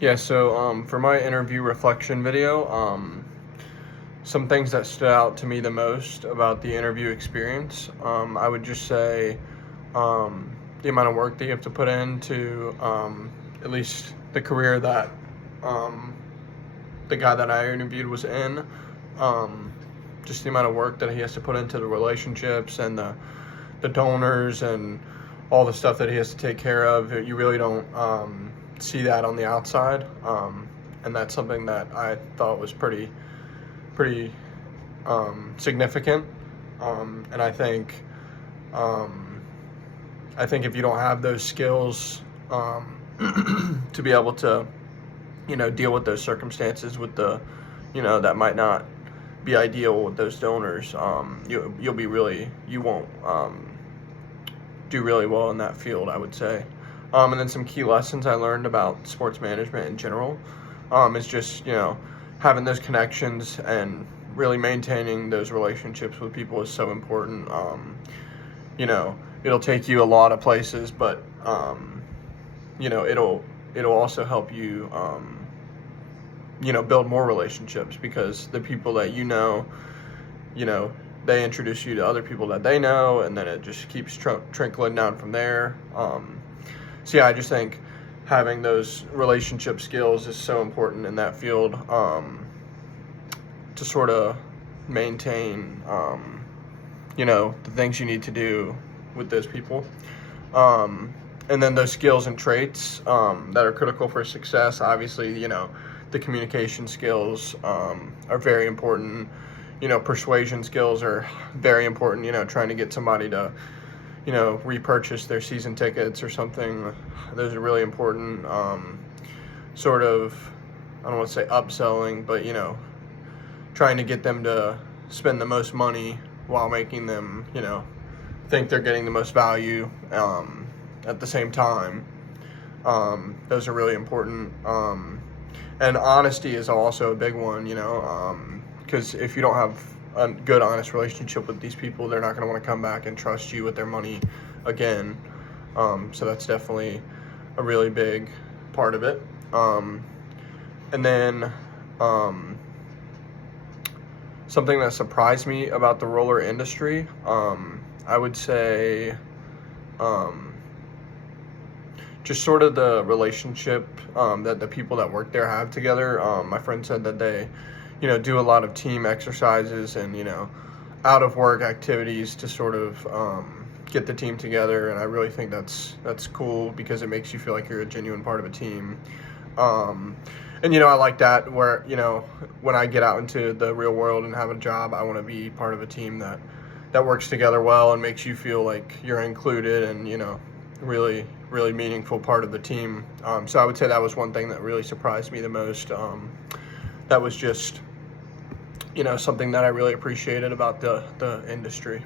Yeah, so for my interview reflection video, some things that stood out to me the most about the interview experience, I would just say the amount of work that you have to put into at least the career that um, the guy that I interviewed was in. Um, just the amount of work that he has to put into the relationships and the donors and all the stuff that he has to take care of. You really don't see that on the outside, and that's something that I thought was pretty significant. And um, I think if you don't have those skills to be able to, deal with those circumstances with that might not be ideal with those donors, you won't do really well in that field, I would say. And then some key lessons I learned about sports management in general is just, having those connections and really maintaining those relationships with people is so important. It'll take you a lot of places, but, it'll also help you, build more relationships because the people that you know, they introduce you to other people that they know, and then it just keeps trickling down from there. So yeah, I just think having those relationship skills is so important in that field, to sort of maintain, the things you need to do with those people. And then those skills and traits that are critical for success, obviously, the communication skills are very important. Persuasion skills are very important, trying to get somebody to, repurchase their season tickets or something. Those are really important. Sort of, I don't want to say upselling, but, trying to get them to spend the most money while making them, think they're getting the most value at the same time. Those are really important. And honesty is also a big one, because if you don't have a good, honest relationship with these people, they're not going to want to come back and trust you with their money again. So that's definitely a really big part of it. And then something that surprised me about the roller industry, I would say just sort of the relationship that the people that work there have together. My friend said that they, do a lot of team exercises and, out of work activities to sort of get the team together. And I really think that's cool because it makes you feel like you're a genuine part of a team. And, I like that where, when I get out into the real world and have a job, I want to be part of a team that works together well and makes you feel like you're included and, really, really meaningful part of the team. So I would say that was one thing that really surprised me the most. That was just, something that I really appreciated about the industry.